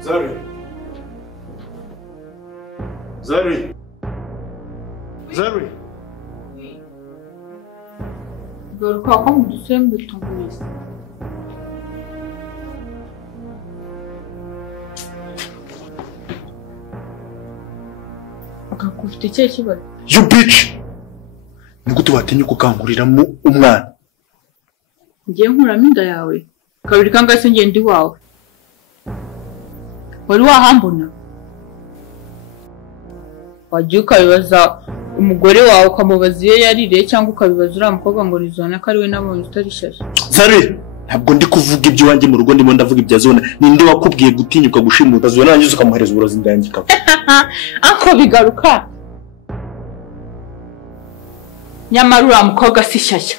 Zari. Zari. Zari. Garuka ko mu dusembe tunguriza. Akakufite icyo kibazo. You bitch. Nigute watinyuka ukankuriramo umwana? Ngiye nkuramo inda yawe. Kabiri kangase ngiye ndi wawe. Wari wahambona? Wagiye ukabibaza umugore wawe ukamubaza iyo yaririye cyangwa ukabibaza uriya mukobwa ngo rizona ko ari we nabonye utarishyashya. Zari, ntabwo ndi kuvuga ibyo wanjye mu rugo ndimo ndavuga ibya Zona. Ninde wakubwiye gutinyuka gushimuta Zona nanjye ukamuhereza uburozi ndangika? Ako bigaruka. Nyamara uriya mukobwa si shyashya.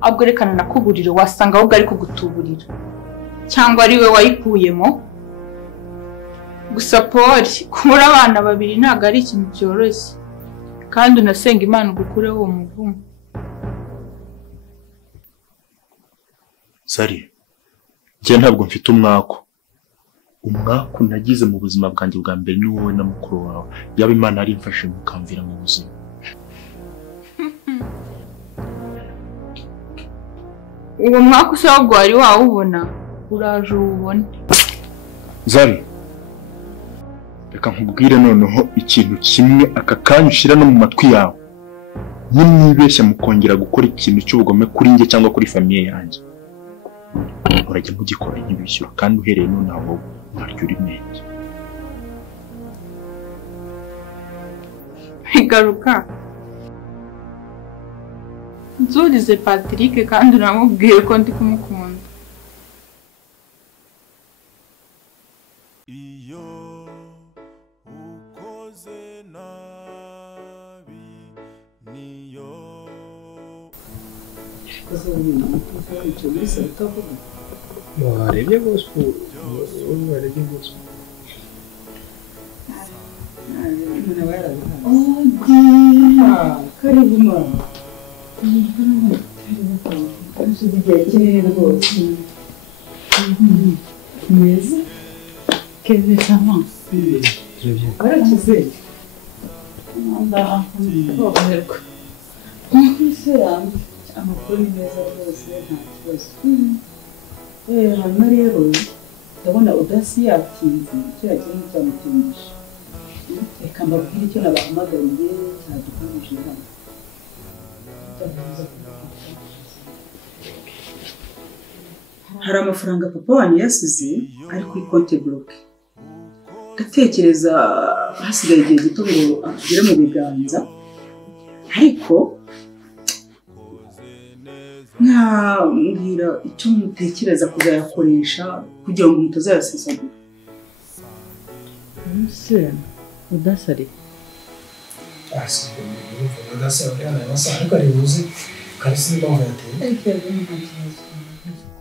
Ahubwo rekana nakuburire wasanga ahubwo ari kugutuburira. Cyangwa ari we wayikuyemo. Gusa Paul, kubura abana babiri ntabwo ari ikintu cyoroshye. Kandi unasenga Imana ugukureho uwo muvumo. Zari, njye ntabwo mfite umwako. Umwako nagize mu buzima bwanjye bwa mbere ni wowe na mukuru wawe. Yaba Imana ari imfashe mukamvira mu buzima. Uwo mwaka usabwa wari wawubona, uraje ubone. Zari, reka nkubwire noneho ikintu kimwe aka kanya ushira no mu matwi yawe. Nimwibeshya mukongera gukora ikintu cy'ubugome kuri njye cyangwa kuri famiye yanjye. Urajya mugikora nk'ibishyura kandi uhereye nonaho urarya uri neza. Garuka. Nzurize Patrick kandi uramubwiye ko ndi kumukunda. Warebye gospel, warebye gospel. Karibu mama. Meza. Quer ça va? Très bien. Agora te sei. Não dá. Não será. Amakuru ni meza rwose nta kibazo. Hanyuma rero ndabona udasi yatinze kiriya kintu cyamutindije. Reka mbabwire icyo nabahamagariye cyadukomeje hano. Hari amafaranga papa wanyu yasize ari kuri konti bloke. Gatekereza hasigaye igihe gito ngo agere mu biganza. Ariko mbwira icyo mutekereza kuzayakoresha kugira ngo mutazayasesagura. Udasari. Udasari ariko ari buzi karisi n'impamvu yateye.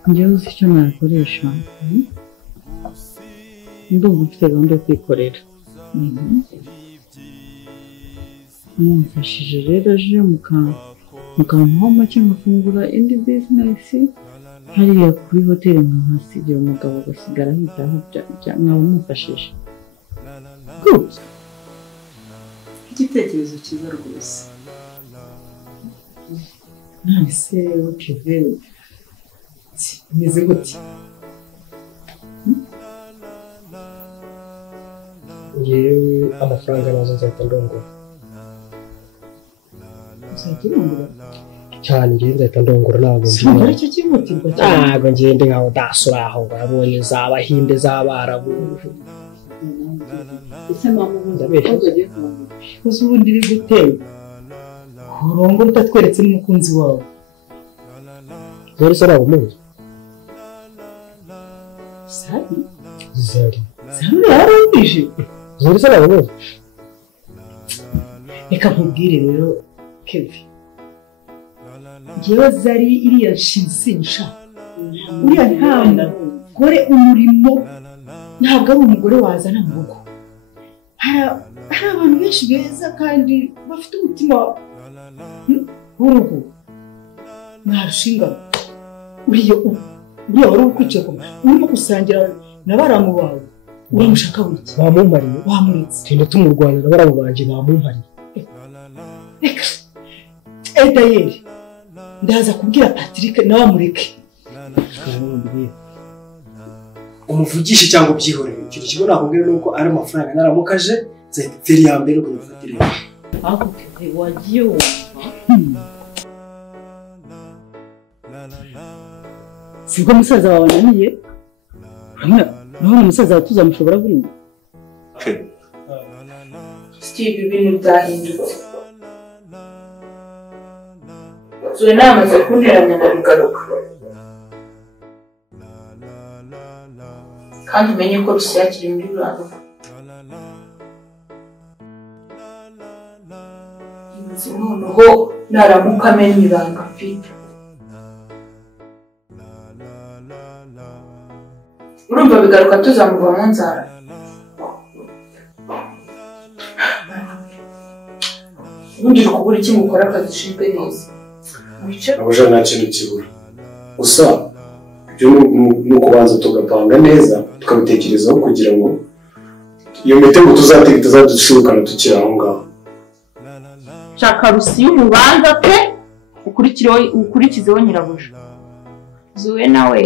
Njyewe uzi icyo nakoresha. Ndumva mfite gahunda yo kwikorera. Mumfashije rero aje mukamuha make nkafungura indi bizinesi hariya kuri hoteli nkahasigira umugabo agasigara hitaho mwaba mumfashije. Good. Igitekerezo cyiza rwose. None se ukiveho meze gute? Ngewe amafaranga nazo nzahita ndongora. Uzakirongora? Cyane ngewe nzahita ndongora ntabwo Ntabwo aricyo cyihutirwa cyane. Ntabwo ngende nkaho udasura aho wabonye z'Abahinde z'Abarabu. Ese mama ubundi agiye kurongora. Uzi ubundi iri guteye. Urongora utatweretse n'umukunzi wawe. Zari se ntabwo umuzi? Zari? Zari. Zari yarambije. Zari se ntabwo umuzi? Reka nkubwire rero Kevin. Njyewe Zari iriya nshinsha. Uriya nta mugore umurimo ntabwo ari umugore wazana mu rugo. Hari abantu benshi beza kandi bafite umutima w'urugo. Ntarushinga. Uriya wari ukwicaye urimo gusangira na baramu bawe. uramushaka wiki bamumpariye wamuretse tenda tumurwanira barabo banje bamumpariye reka Dayeri ndaza kubwira Patrick nawe amureke umuvugishe cyangwa byihorere ikintu kigo nakubwira nuko ari amafaranga naramukaje zeri ya mbere kubifatira aho wagiye wumva sibwo musaza wawe naniye none umusaza tuzamushobora burimo Steve ibintu byahindutse Zuwe namaze kunteranya na bigaruka kandi umenye ko Rusiya kiri muri Rwanda imaze noneho naramuka amenya ibanga mfite urumva bigaruka tuzamuva mu nzara ubundi kubura iki mukora akazi ushinzwe neza abuja nta kintu kibura gusa ibyo ni ukubanza tugapanga neza tukabitekerezaho kugira ngo iyo mitego tuzateka itazadushirukana tukiri aho ngaho shaka Rusiya umubanza pe ukurikizeho nyirabuja Zuwe nawe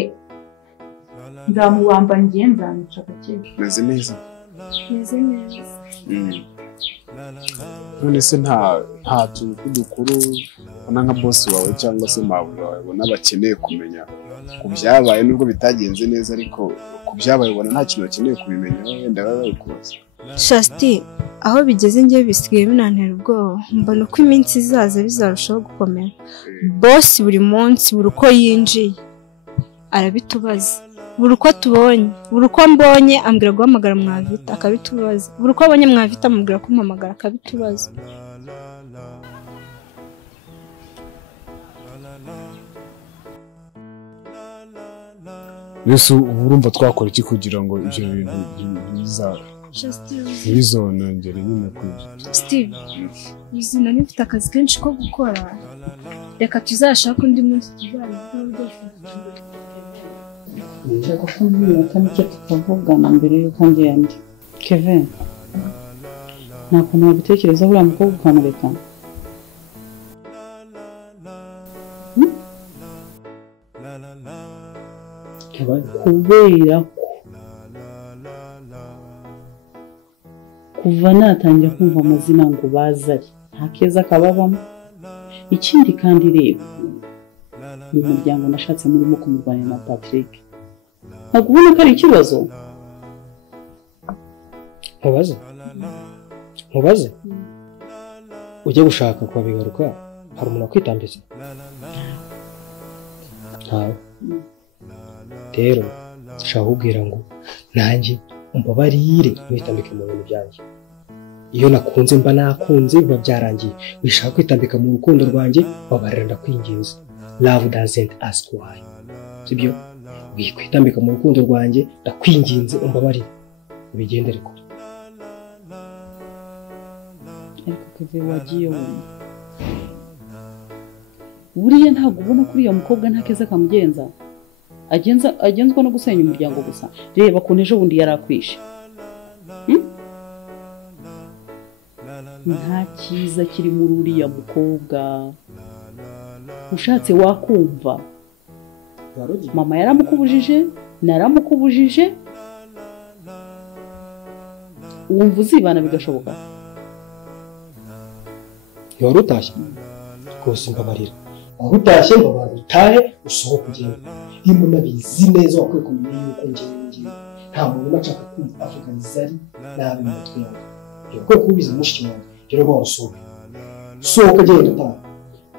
nzamubamba ngiye nzamwica gake meze neza none se nta tuntu dukuru ubona nka boss wawe cyangwa se mabuja wawe ubona bakeneye kumenya ku byabaye nubwo bitagenze neza ariko ku byabaye ubona nta kintu bakeneye kubimenya wenda baba bayikubaza Shasti aho bigeze ngiye bisigaye binantera ubwoba mbona uko iminsi izaza bizarushaho gukomera boss buri munsi buri uko yinjiye arabitubaza buri uko tubonye buri uko mbonye ambwira guhamagara Mwavita akabitubaza buri uko abonye Mwavita amubwira kumpamagara akabitubaza Yesu urumva twakora iki kugira ngo ibyo bintu bizonongere nyine kuri Steve uzina nifite akazi kenshi ko gukora reka tuzashaka undi munsi tuzabivugaho nshaka ko n'iminota mike tukavugana mbere y'uko ngenda Kevin nta kuntu wabitekereza buriya mukobwa ukamureka kubera ko kuva natangira kumva amazina ngo bazari nta keza kababamo ikindi kandi rero mu muryango nashatse murimo kumurwanya na Patrick ntabwo ubona ko ari ikibazo nkubaze ujya gushaka kwa bigaruka hari umuntu akwitambitse ntawe rero ushaka kubwira ngo nanjye umbabarire nkwitambike mu bintu byanjye iyo nakunze mba nakunze biba byarangiye wishaka kwitambika mu rukundo rwanjye babarira ndakwinginze love doesn't ask why sibyo wikwitambika mu rukundo rwanjye ndakwinginze umbabarire ubigende ariko Kevin wagiye buriya ntabwo ubona kuri iyo mukobwa nta keza kamugenza agenzwa no gusenya umuryango gusa reba kuntu ejo bundi yari akwishe nta cyiza kiri muri uriya mukobwa ushatse wakumva mama yaramukubujije naramukubujije wumva uzibana bigashoboka ntiwari utashye rwose mbabarira wari utashye mbabarira utahe usohoke ugende niba unabizi neza wakwiye kumenya yuko ngewe nta muntu uba ashaka kumva avugana izari nabi mu matwi yawe yakwiye kubiza mushiki wawe rero rwose usohoke sohoka genda utaha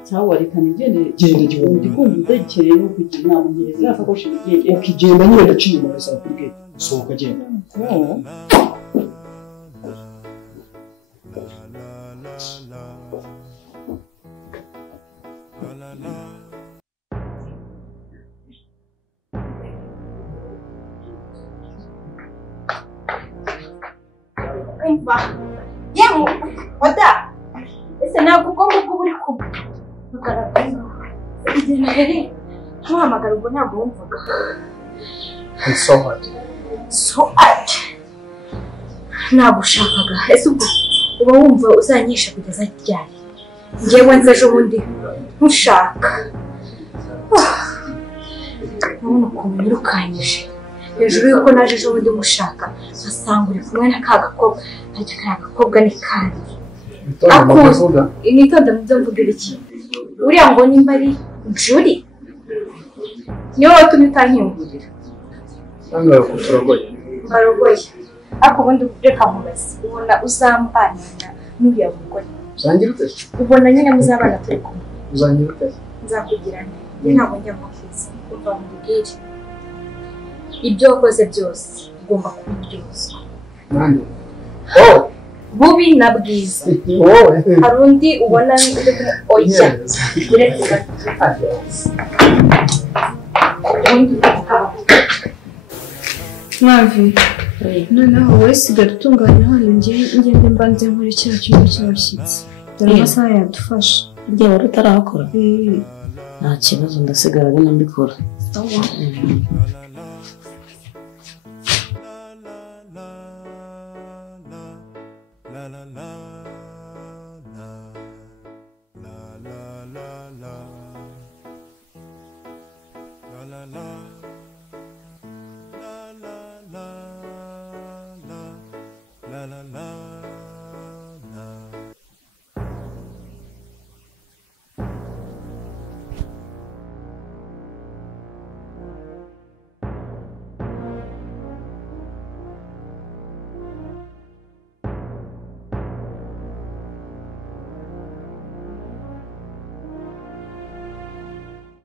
cyangwa reka nigende genda ndi kumva udakereye no kugira inama ngereza yasakoshi igende ukigenda nyine ndaciye inyuma bisaba kuri gate sohoka genda umva yemu oda ese ntabwo ubwonko buri kumwe bugaragaza igihe nari ntuhamagara ubwo ntabwo wumvaga it's so hard so hard nagushakaga ese ubwo uba wumva uzanyisha kugeza ryari njyewe nze ejo bundi ntushaka urabona ukuntu nirukanyije hejuru y'uko naje ejo bundi mushaka nkasanga uri kumwe na ka gakobwa ariko kariya gakobwa ni kandi nitonda mu byo mvugira iki uriya ngo nimba ari juri niwe watumye utankingurira ntabwo kuturogoye barogoye ariko ubundi reka nkubaze ubona uzambanira n'uriya mugore uzangira ute ubona nyine muzabana turi kumwe uzangira ute nzakugira nte ntabwo njya mubwiza umva mubwire ibyo wakoze byose ugomba kubiryozwa nande bubi na bwiza hari undi ubona oya uretse Mavi noneho wowe sigara utunganya hano ngende mbanze nkore cya cyumba cy'abashyitsi dore amasaha yadufasha igihe wari utarakora nta kibazo ndasigara bino mbikora